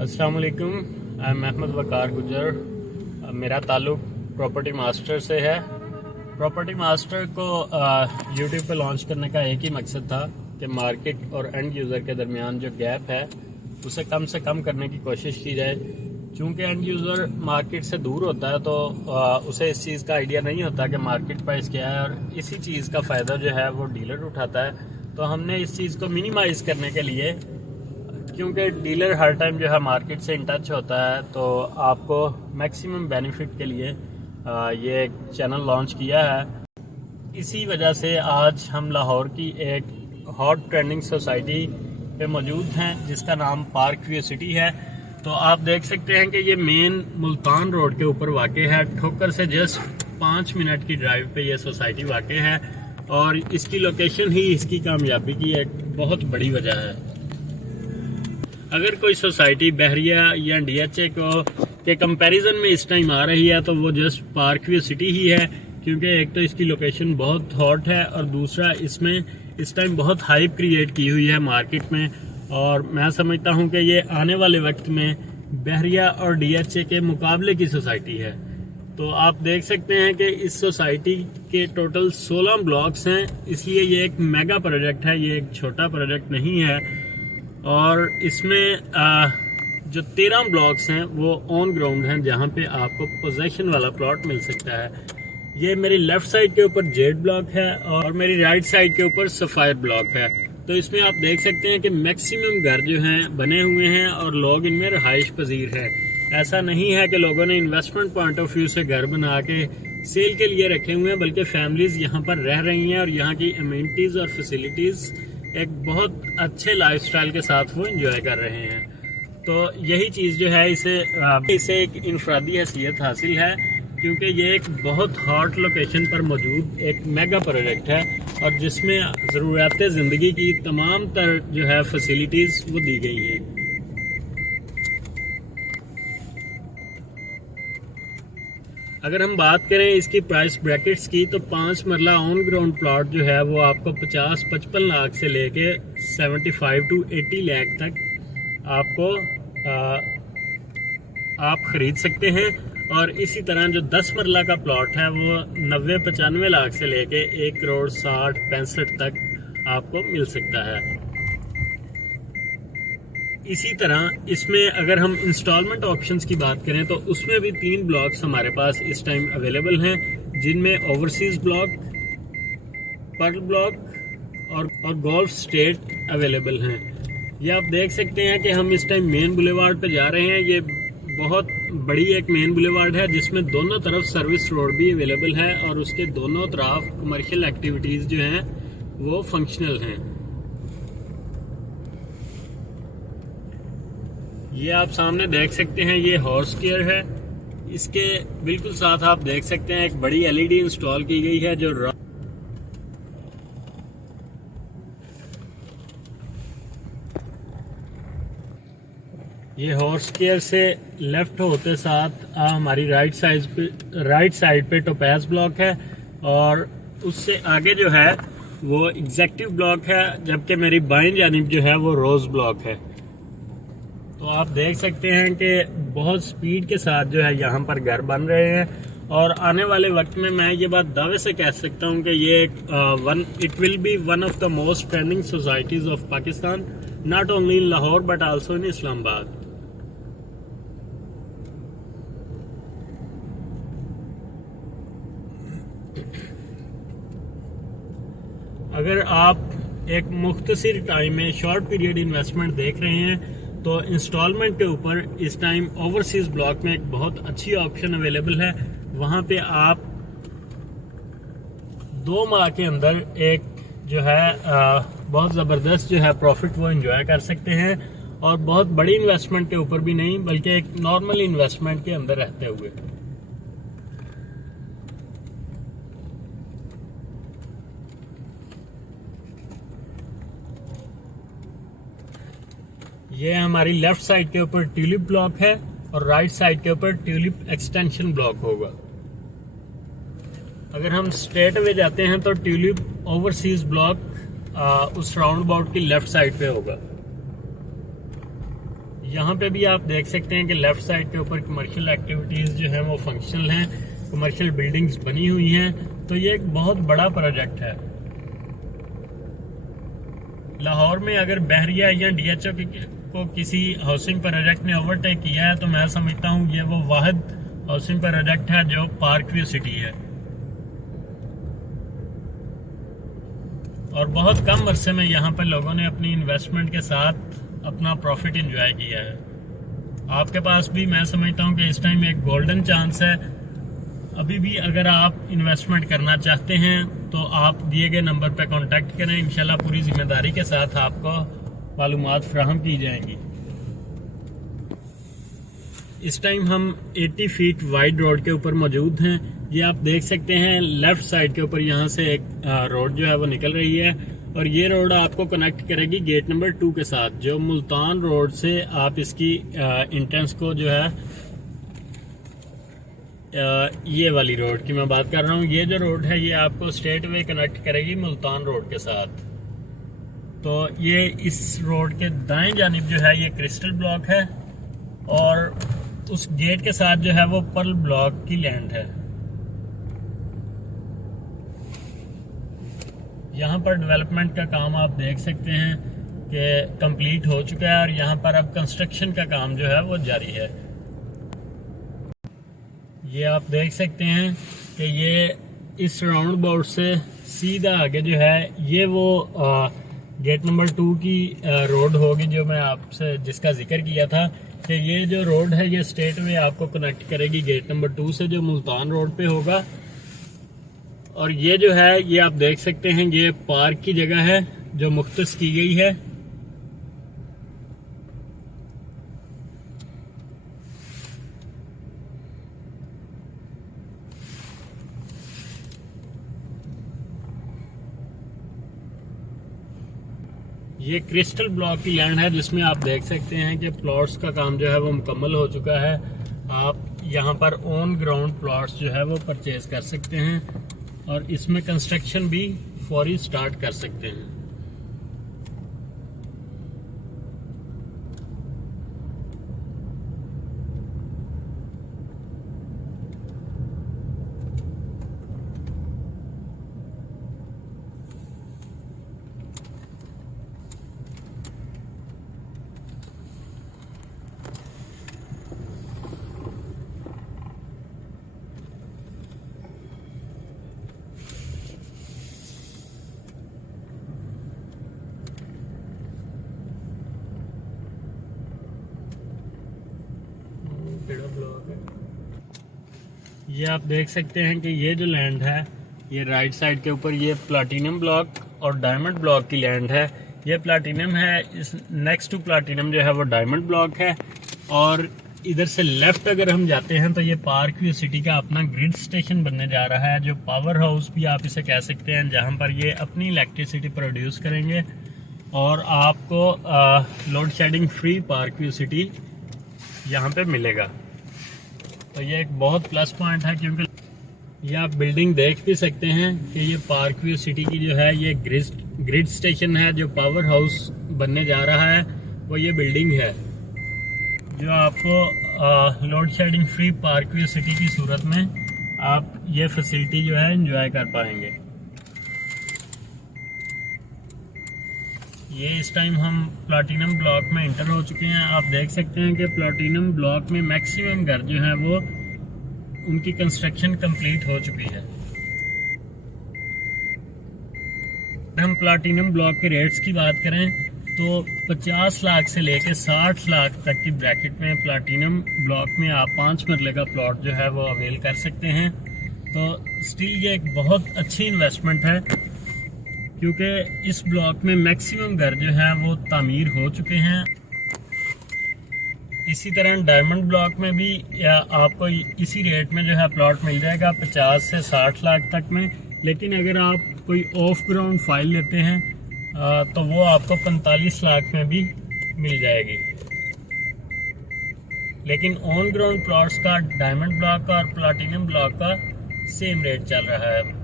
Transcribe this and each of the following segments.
अस्सलाम वालेकुम। मैं अहमद वकार गुजर। मेरा ताल्लुक़ प्रॉपर्टी मास्टर से है। प्रॉपर्टी मास्टर को यूट्यूब पे लॉन्च करने का एक ही मकसद था कि मार्केट और एंड यूज़र के दरमियान जो गैप है उसे कम से कम करने की कोशिश की जाए। चूँकि एंड यूज़र मार्केट से दूर होता है तो उसे इस चीज़ का आइडिया नहीं होता कि मार्केट प्राइस क्या है, और इसी चीज़ का फ़ायदा जो है वो डीलर उठाता है। तो हमने इस चीज़ को मिनिमाइज़ करने के लिए, क्योंकि डीलर हर टाइम जो है मार्केट से इन टच होता है, तो आपको मैक्सिमम बेनिफिट के लिए ये एक चैनल लॉन्च किया है। इसी वजह से आज हम लाहौर की एक हॉट ट्रेंडिंग सोसाइटी पे मौजूद हैं जिसका नाम पार्क व्यू सिटी है। तो आप देख सकते हैं कि ये मेन मुल्तान रोड के ऊपर वाक़ है। ठोकर से जस्ट 5 मिनट की ड्राइव पे ये सोसाइटी वाक़ है, और इसकी लोकेशन ही इसकी कामयाबी की एक बहुत बड़ी वजह है। अगर कोई सोसाइटी बहरिया या DHA के कंपैरिजन में इस टाइम आ रही है तो वो जस्ट पार्क व्यू सिटी ही है, क्योंकि एक तो इसकी लोकेशन बहुत हॉट है और दूसरा इसमें इस टाइम बहुत हाइप क्रिएट की हुई है मार्केट में। और मैं समझता हूँ कि ये आने वाले वक्त में बहरिया और DHA के मुकाबले की सोसाइटी है। तो आप देख सकते हैं कि इस सोसाइटी के टोटल 16 ब्लॉक्स हैं, इसलिए ये एक मेगा प्रोजेक्ट है, ये एक छोटा प्रोजेक्ट नहीं है। और इसमें जो 13 ब्लॉक्स हैं वो ऑन ग्राउंड हैं, जहाँ पे आपको पोजेशन वाला प्लॉट मिल सकता है। ये मेरी लेफ्ट साइड के ऊपर जेड ब्लॉक है और मेरी राइट साइड के ऊपर सफायर ब्लॉक है। तो इसमें आप देख सकते हैं कि मैक्सिमम घर जो हैं बने हुए हैं और लोग इनमें रहाइश पजीर है। ऐसा नहीं है कि लोगों ने इन्वेस्टमेंट पॉइंट ऑफ व्यू से घर बना के सेल के लिए रखे हुए हैं, बल्कि फैमिलीज यहाँ पर रह रही हैं और यहाँ की अमेनिटीज़ और फैसिलिटीज़ एक बहुत अच्छे लाइफस्टाइल के साथ वो एंजॉय कर रहे हैं। तो यही चीज़ जो है इसे एक इनफरादी हैसियत हासिल है, क्योंकि ये एक बहुत हॉट लोकेशन पर मौजूद एक मेगा प्रोजेक्ट है और जिसमें ज़रूरियात ज़िंदगी की तमाम तर जो है फैसिलिटीज़ वो दी गई हैं। अगर हम बात करें इसकी प्राइस ब्रैकेट्स की, तो 5 मरला ऑन ग्राउंड प्लॉट जो है वो आपको 50-55 लाख से लेके 75 to 80 लाख तक आपको आप ख़रीद सकते हैं। और इसी तरह जो 10 मरला का प्लॉट है वो 90-95 लाख से लेके 1,60,65 तक आपको मिल सकता है। इसी तरह इसमें अगर हम इंस्टॉलमेंट ऑप्शंस की बात करें तो उसमें भी 3 ब्लॉक्स हमारे पास इस टाइम अवेलेबल हैं, जिनमें ओवरसीज ब्लॉक, पर्ल ब्लॉक और गोल्फ स्टेट अवेलेबल हैं। ये आप देख सकते हैं कि हम इस टाइम मेन बुलेवार्ड पे जा रहे हैं। ये बहुत बड़ी एक मेन बुलेवार्ड है जिसमें दोनों तरफ सर्विस रोड भी अवेलेबल है और उसके दोनों तरफ कमर्शियल एक्टिविटीज़ जो हैं वो फंक्शनल हैं। ये आप सामने देख सकते हैं, ये हॉर्स केयर है। इसके बिल्कुल साथ आप देख सकते हैं एक बड़ी LED इंस्टॉल की गई है जो ये हॉर्स केयर से लेफ्ट होते साथ हमारी राइट साइड पे टोपैज ब्लॉक है और उससे आगे जो है वो एग्जेक्टिव ब्लॉक है, जबकि मेरी बाईं जानिब जो है वो रोज ब्लॉक है। तो आप देख सकते हैं कि बहुत स्पीड के साथ जो है यहाँ पर घर बन रहे हैं और आने वाले वक्त में मैं ये बात दावे से कह सकता हूँ कि ये it will be one of the most trending societies of Pakistan, not only in Lahore but also in Islamabad. अगर आप एक मुख्तसर टाइम में शॉर्ट पीरियड इन्वेस्टमेंट देख रहे हैं तो इंस्टॉलमेंट के ऊपर इस टाइम ओवरसीज ब्लॉक में एक बहुत अच्छी ऑप्शन अवेलेबल है। वहाँ पे आप 2 माह के अंदर एक जो है बहुत ज़बरदस्त जो है प्रॉफिट वो एंजॉय कर सकते हैं, और बहुत बड़ी इन्वेस्टमेंट के ऊपर भी नहीं बल्कि एक नॉर्मल इन्वेस्टमेंट के अंदर रहते हुए। ये हमारी लेफ्ट साइड के ऊपर ट्यूलिप ब्लॉक है और राइट साइड के ऊपर ट्यूलिप एक्सटेंशन ब्लॉक होगा। अगर हम स्ट्रेट वे जाते हैं तो ट्यूलिप ओवरसीज ब्लॉक उस राउंड अबाउट की लेफ्ट साइड पे होगा। यहाँ पे भी आप देख सकते हैं कि लेफ्ट साइड के ऊपर कमर्शियल एक्टिविटीज़ जो हैं वो फंक्शनल हैं, कमर्शियल बिल्डिंग्स बनी हुई हैं। तो ये एक बहुत बड़ा प्रोजेक्ट है। लाहौर में अगर बहरिया या डीएचओ को किसी हाउसिंग प्रोजेक्ट ने ओवरटेक किया है तो मैं समझता हूँ ये वो वाहिद हाउसिंग प्रोजेक्ट है जो पार्क व्यू सिटी है, और बहुत कम अरसे में यहाँ पर लोगों ने अपनी इन्वेस्टमेंट के साथ अपना प्रॉफिट एंजॉय किया है। आपके पास भी मैं समझता हूँ कि इस टाइम एक गोल्डन चांस है। अभी भी अगर आप इन्वेस्टमेंट करना चाहते हैं तो आप दिए गए नंबर पर कांटेक्ट करें, इंशाल्लाह पूरी जिम्मेदारी के साथ आपको मालूमात फराहम की जाएंगी। इस टाइम हम 80 फीट वाइड रोड के ऊपर मौजूद हैं। ये आप देख सकते हैं लेफ्ट साइड के ऊपर यहाँ से एक रोड जो है वो निकल रही है, और ये रोड आपको कनेक्ट करेगी गेट नंबर 2 के साथ, जो मुल्तान रोड से आप इसकी इंट्रेंस को जो है ये वाली रोड की मैं बात कर रहा हूँ। ये जो रोड है ये आपको स्ट्रेट वे कनेक्ट करेगी मुल्तान रोड के साथ। तो ये इस रोड के दाएं जानिब जो है ये क्रिस्टल ब्लॉक है, और उस गेट के साथ जो है वो पर्ल ब्लॉक की लैंड है। यहाँ पर डेवलपमेंट का काम आप देख सकते हैं कि कंप्लीट हो चुका है, और यहाँ पर अब कंस्ट्रक्शन का काम जो है वो जारी है। ये आप देख सकते हैं कि ये इस राउंड अबाउट से सीधा आगे जो है ये वो गेट नंबर 2 की रोड होगी, जो मैं आपसे जिसका जिक्र किया था कि ये जो रोड है ये स्ट्रेट वे आपको कनेक्ट करेगी गेट नंबर 2 से, जो मुल्तान रोड पे होगा। और ये जो है ये आप देख सकते हैं ये पार्क की जगह है जो मुख्तस की गई है। ये क्रिस्टल ब्लॉक की लैंड है जिसमें आप देख सकते हैं कि प्लॉट्स का काम जो है वो मुकम्मल हो चुका है। आप यहाँ पर ऑन ग्राउंड प्लॉट्स जो है वो परचेज कर सकते हैं, और इसमें कंस्ट्रक्शन भी फौरी स्टार्ट कर सकते हैं। ये आप देख सकते हैं कि ये जो लैंड है ये राइट साइड के ऊपर ये प्लाटीनम ब्लॉक और डायमंड ब्लॉक की लैंड है। ये प्लाटीनम है, इस नेक्स्ट टू प्लाटीनम जो है वो डायमंड ब्लॉक है। और इधर से लेफ्ट अगर हम जाते हैं तो ये पार्क व्यू सिटी का अपना ग्रिड स्टेशन बनने जा रहा है, जो पावर हाउस भी आप इसे कह सकते हैं, जहाँ पर ये अपनी इलेक्ट्रिसिटी प्रोड्यूस करेंगे और आपको load shedding free park view city यहाँ पे मिलेगा। तो ये एक बहुत प्लस पॉइंट है, क्योंकि ये आप बिल्डिंग देख भी सकते हैं कि ये पार्क व्यू सिटी की जो है ये ग्रिड स्टेशन है, जो पावर हाउस बनने जा रहा है वो ये बिल्डिंग है, जो आपको load shedding free park view city की सूरत में आप ये फैसिलिटी जो है एंजॉय कर पाएंगे। ये इस टाइम हम प्लाटीनम ब्लॉक में इंटर हो चुके हैं। आप देख सकते हैं कि प्लाटीनम ब्लॉक में मैक्सिमम घर जो है वो उनकी कंस्ट्रक्शन कंप्लीट हो चुकी है। हम प्लाटीनम ब्लॉक के रेट्स की बात करें तो 50 लाख से लेकर 60 लाख तक की ब्रैकेट में प्लाटीनम ब्लॉक में आप 5 मरले का प्लॉट जो है वो अवेल कर सकते हैं। तो स्टिल ये एक बहुत अच्छी इन्वेस्टमेंट है, क्योंकि इस ब्लॉक में मैक्सिमम घर जो है वो तामीर हो चुके हैं। इसी तरह डायमंड ब्लॉक में भी आपको इसी रेट में जो है प्लॉट मिल जाएगा 50 से 60 लाख तक में। लेकिन अगर आप कोई ऑफ ग्राउंड फाइल लेते हैं तो वो आपको 45 लाख में भी मिल जाएगी। लेकिन ऑन ग्राउंड प्लॉट्स का डायमंड ब्लॉक का और प्लाटीनम ब्लॉक का सेम रेट चल रहा है।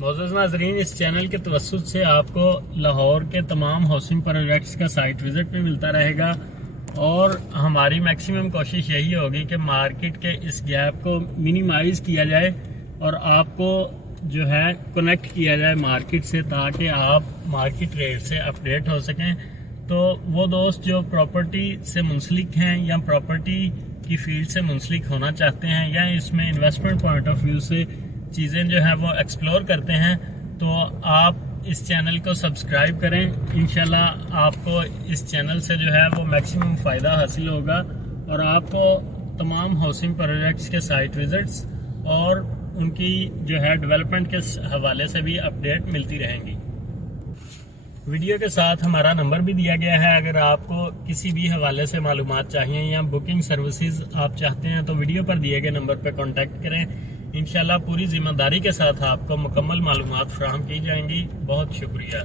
मोअज़्ज़ज़ नाज़रीन, इस चैनल के तवस्सुत से आपको लाहौर के तमाम हाउसिंग प्रोजेक्ट्स का साइट विज़िट भी मिलता रहेगा और हमारी मैक्सिमम कोशिश यही होगी कि मार्केट के इस गैप को मिनिमाइज़ किया जाए और आपको जो है कनेक्ट किया जाए मार्केट से, ताकि आप मार्केट रेट से अपडेट हो सकें। तो वो दोस्त जो प्रॉपर्टी से मुंसलिक हैं या प्रॉपर्टी की फील्ड से मुंसलिक होना चाहते हैं या इसमें इन्वेस्टमेंट पॉइंट ऑफ व्यू से चीज़ें जो है वो एक्सप्लोर करते हैं, तो आप इस चैनल को सब्सक्राइब करें। इंशाल्लाह आपको इस चैनल से जो है वो मैक्सिमम फ़ायदा हासिल होगा और आपको तमाम हाउसिंग प्रोजेक्ट्स के साइट विज़िट्स और उनकी जो है डेवलपमेंट के हवाले से भी अपडेट मिलती रहेंगी। वीडियो के साथ हमारा नंबर भी दिया गया है। अगर आपको किसी भी हवाले से मालूमात चाहिए या बुकिंग सर्विसेज आप चाहते हैं तो वीडियो पर दिए गए नंबर पर कांटेक्ट करें। इंशाल्लाह पूरी जिम्मेदारी के साथ आपको मुकम्मल मालूमात फराहम की जाएंगी। बहुत शुक्रिया।